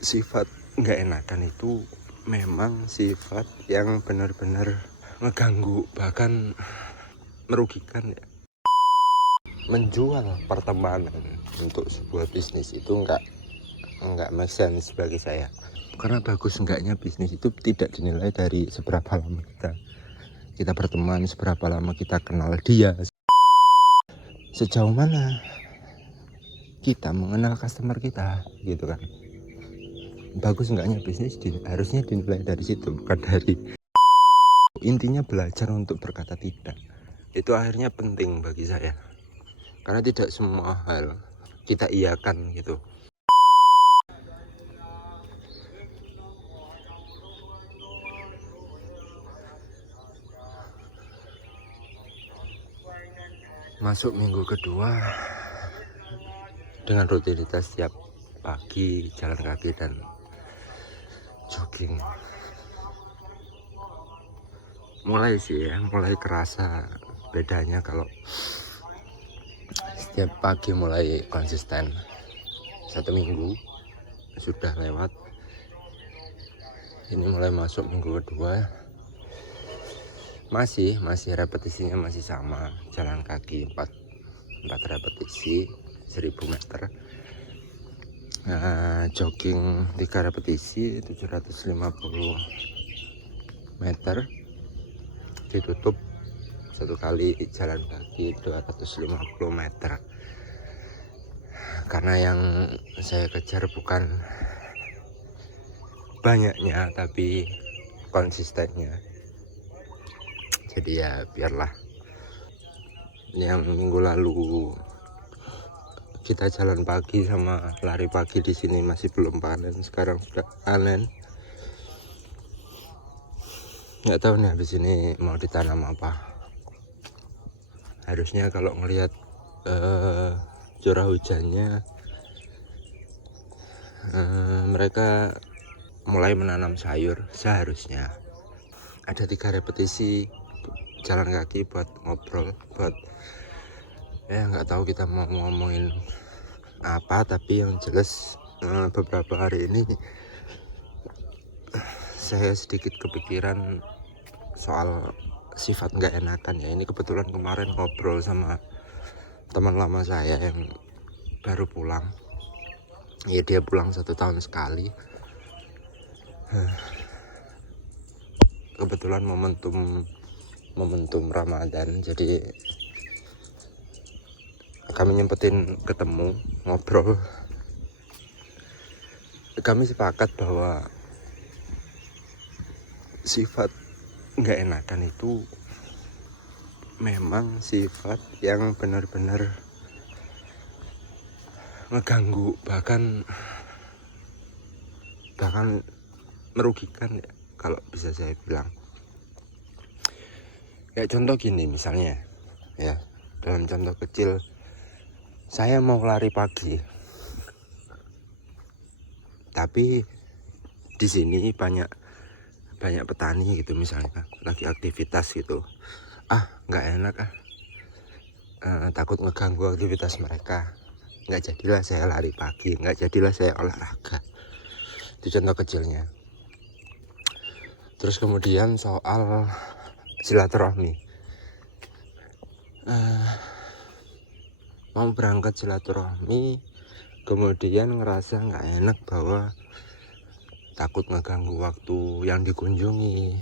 Sifat nggak enakan itu memang sifat yang benar-benar ngeganggu, bahkan merugikan ya. Menjual pertemanan untuk sebuah bisnis itu nggak make sense bagi saya. Karena bagus enggaknya bisnis itu tidak dinilai dari seberapa lama kita berteman, seberapa lama kita kenal dia, sejauh mana kita mengenal customer kita, gitu kan. Bagus enggaknya bisnis harusnya dinilai dari situ, bukan dari intinya belajar untuk berkata tidak. Itu akhirnya penting bagi saya, karena tidak semua hal kita iakan gitu. Masuk minggu kedua dengan rutinitas setiap pagi jalan kaki dan jogging. Mulai kerasa bedanya kalau setiap pagi mulai konsisten. 1 minggu sudah lewat, ini mulai masuk minggu kedua, masih repetisinya masih sama, jalan kaki 4 repetisi 1000 meter, jogging 3 repetisi 750 meter, ditutup 1 kali jalan kaki 250 meter. Karena yang saya kejar bukan banyaknya tapi konsistennya, jadi ya biarlah. Yang minggu lalu kita jalan pagi sama lari pagi di sini masih belum panen, sekarang sudah panen. Nggak tahu nih habis ini mau ditanam apa. Harusnya kalau ngelihat curah hujannya, mereka mulai menanam sayur. Seharusnya ada 3 repetisi jalan kaki buat ngobrol, buat ya nggak tahu kita mau ngomongin apa, tapi yang jelas beberapa hari ini saya sedikit kepikiran soal sifat nggak enakan ya. Ini kebetulan kemarin ngobrol sama teman lama saya yang baru pulang. Ya dia pulang 1 tahun sekali. Kebetulan momentum Ramadan, jadi kami nyempetin ketemu ngobrol. Kami sepakat bahwa sifat nggak enakan itu memang sifat yang benar-benar ngeganggu, bahkan merugikan ya, kalau bisa saya bilang. Kayak contoh gini misalnya ya, dalam contoh kecil, saya mau lari pagi tapi di sini banyak petani gitu, misalnya lagi aktivitas gitu. Nggak enak takut ngeganggu aktivitas mereka, nggak jadilah saya lari pagi, nggak jadilah saya olahraga. Itu contoh kecilnya. Terus kemudian soal silaturahmi, mau berangkat silaturahmi, kemudian ngerasa nggak enak bahwa takut ngeganggu waktu yang dikunjungi,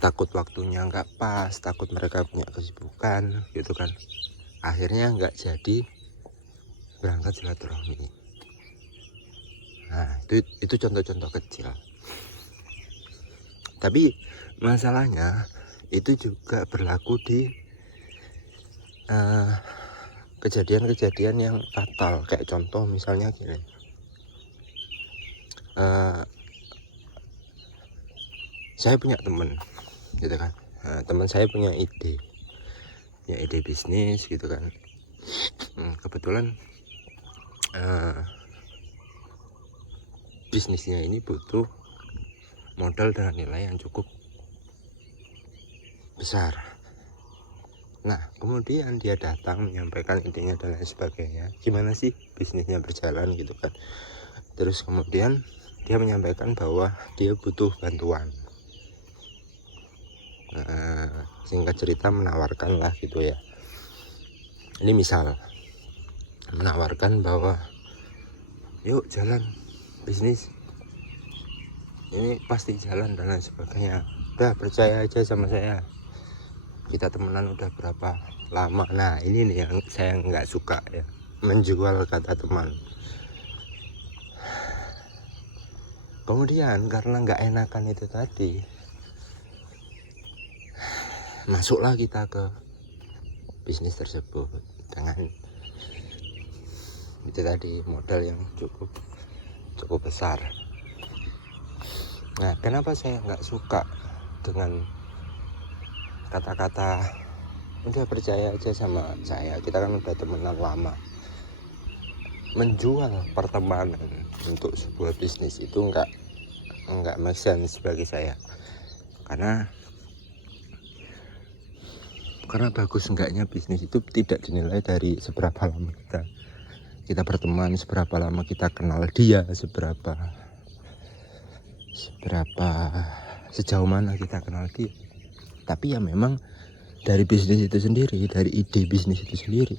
takut waktunya nggak pas, takut mereka punya kesibukan gitu kan. Akhirnya nggak jadi berangkat silaturahmi. Nah itu contoh-contoh kecil, tapi masalahnya itu juga berlaku di kejadian-kejadian yang fatal. Kayak contoh misalnya gini, saya punya teman gitu kan, teman saya punya ide bisnis gitu kan. Kebetulan bisnisnya ini butuh modal dengan nilai yang cukup besar. Nah kemudian dia datang menyampaikan idenya dan lain sebagainya, gimana sih bisnisnya berjalan gitu kan. Terus kemudian dia menyampaikan bahwa dia butuh bantuan. Singkat cerita menawarkan lah gitu ya. Ini misal menawarkan bahwa yuk jalan bisnis, ini pasti jalan dan lain sebagainya. Udah percaya aja sama saya, kita temenan udah berapa lama. Nah ini nih yang saya nggak suka ya, menjual kata teman. Kemudian karena nggak enakan itu tadi, masuklah kita ke bisnis tersebut dengan itu tadi modal yang cukup besar. Nah kenapa saya nggak suka dengan kata-kata udah percaya aja sama saya, kita kan udah temenan lama. Menjual pertemanan untuk sebuah bisnis itu enggak make sense bagi saya. Karena bagus enggaknya bisnis itu tidak dinilai dari seberapa lama kita berteman, seberapa lama kita kenal dia, sejauh mana kita kenal dia. Tapi ya memang dari bisnis itu sendiri, dari ide bisnis itu sendiri,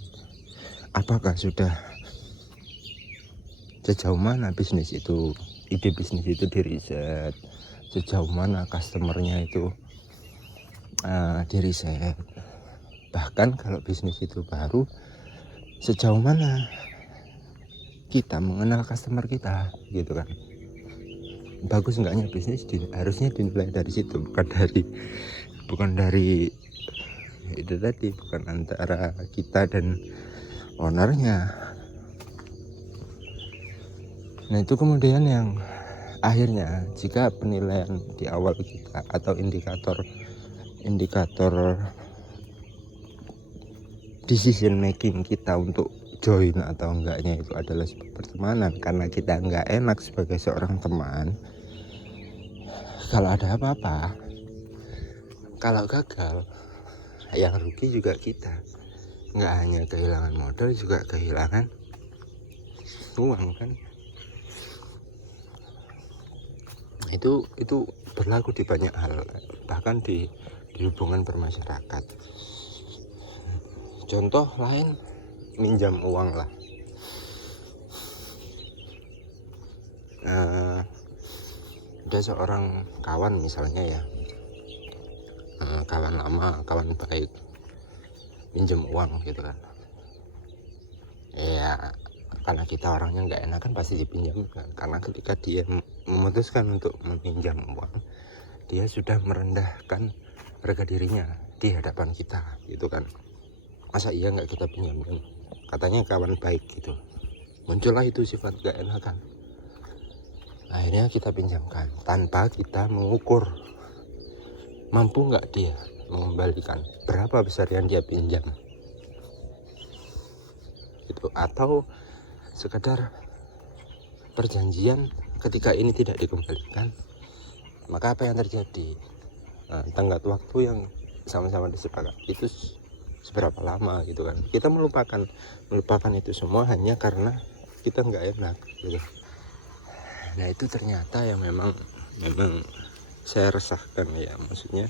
apakah sudah sejauh mana bisnis itu, ide bisnis itu diriset, sejauh mana customernya itu diriset. Bahkan kalau bisnis itu baru, sejauh mana kita mengenal customer kita gitu kan. Bagus enggaknya bisnis harusnya dinilai dari situ, bukan dari itu tadi, bukan antara kita dan ownernya. Nah itu kemudian yang akhirnya jika penilaian di awal kita atau indikator decision making kita untuk join atau enggaknya itu adalah sebuah pertemanan, karena kita enggak enak sebagai seorang teman. Kalau ada apa-apa, kalau gagal, yang rugi juga kita. Enggak hanya kehilangan modal, juga kehilangan uang kan. Itu berlaku di banyak hal, bahkan di hubungan bermasyarakat. Contoh lain, minjam uang lah. Ada seorang kawan misalnya ya, kawan lama, kawan baik, minjem uang gitu kan. Ya karena kita orangnya nggak enak kan pasti dipinjamkan. Karena ketika dia memutuskan untuk meminjam uang, dia sudah merendahkan harga dirinya di hadapan kita gitu kan. Masa iya nggak kita pinjamkan, katanya kawan baik gitu. Muncullah itu sifat nggak enakan. Akhirnya kita pinjamkan tanpa kita mengukur mampu nggak dia mengembalikan, berapa besar yang dia pinjam itu, atau sekadar perjanjian ketika ini tidak dikembalikan maka apa yang terjadi, tenggat waktu yang sama-sama disepakati itu seberapa lama gitu kan. Kita melupakan itu semua hanya karena kita nggak enak gitu. Nah itu ternyata yang memang saya resahkan ya, maksudnya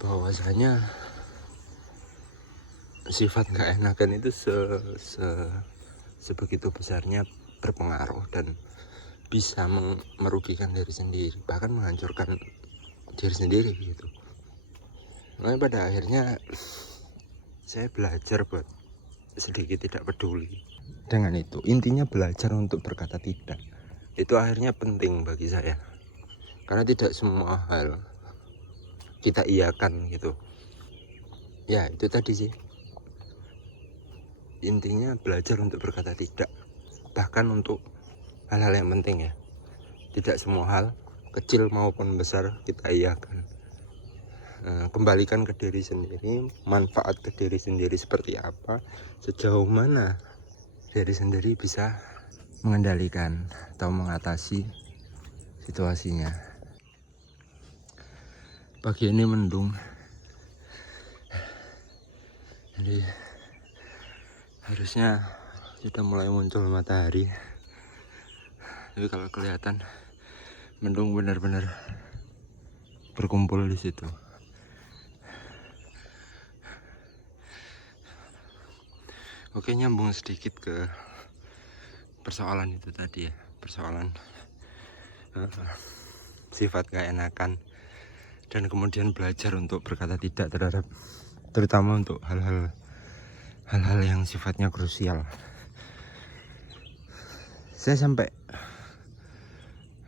bahwasanya sifat nggak enakan itu sebegitu besarnya berpengaruh dan bisa merugikan diri sendiri, bahkan menghancurkan diri sendiri gitu. Nah pada akhirnya saya belajar buat sedikit tidak peduli dengan itu. Intinya belajar untuk berkata tidak, itu akhirnya penting bagi saya, karena tidak semua hal kita iyakan gitu ya. Itu tadi sih intinya, belajar untuk berkata tidak, bahkan untuk hal-hal yang penting ya. Tidak semua hal, kecil maupun besar, kita iyakan. Kembalikan ke diri sendiri, manfaat ke diri sendiri seperti apa, sejauh mana diri sendiri bisa mengendalikan atau mengatasi situasinya. Pagi ini mendung, jadi harusnya sudah mulai muncul matahari. Tapi kalau kelihatan mendung benar-benar berkumpul di situ. Oke, nyambung sedikit ke persoalan itu tadi ya, persoalan sifat gak enakan, dan kemudian belajar untuk berkata tidak terhadap, terutama untuk hal-hal yang sifatnya krusial. Saya sampai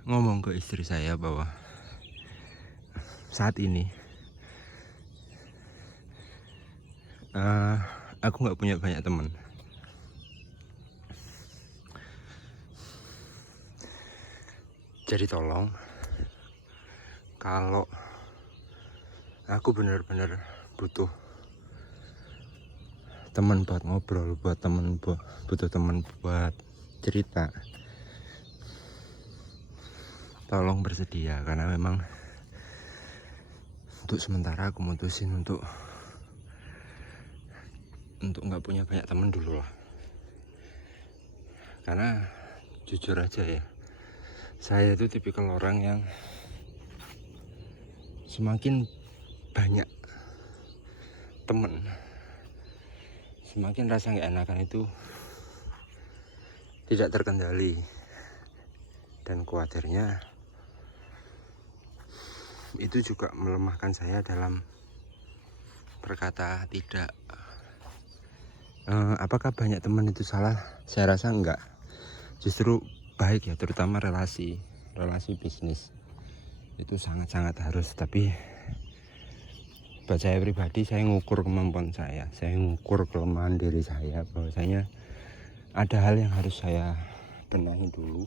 ngomong ke istri saya bahwa saat ini aku nggak punya banyak teman. Jadi tolong, kalau aku benar-benar butuh teman buat ngobrol, butuh teman buat cerita, tolong bersedia. Karena memang untuk sementara aku mutusin untuk nggak punya banyak teman dulu lah. Karena jujur aja ya, saya itu tipikal orang yang semakin banyak temen, semakin rasa nggak enakan itu tidak terkendali. Dan khawatirnya itu juga melemahkan saya dalam berkata tidak. Apakah banyak teman itu salah? Saya rasa enggak. Justru baik ya, terutama relasi bisnis itu sangat-sangat harus. Tapi buat saya pribadi, saya ngukur kemampuan saya ngukur kelemahan diri saya, bahwasanya ada hal yang harus saya benahi dulu.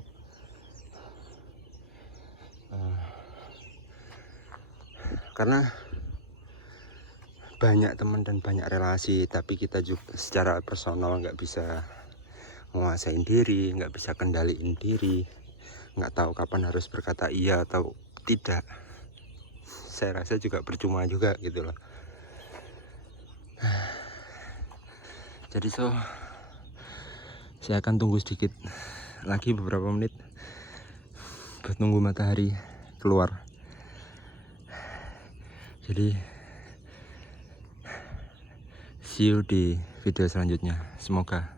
Karena banyak teman dan banyak relasi, tapi kita juga secara personal nggak bisa menguasain diri, nggak bisa kendaliin diri, nggak tahu kapan harus berkata iya atau tidak. Saya rasa juga percuma juga gitu loh. Jadi saya akan tunggu sedikit lagi, beberapa menit, buat nunggu matahari keluar. Jadi see you di video selanjutnya. Semoga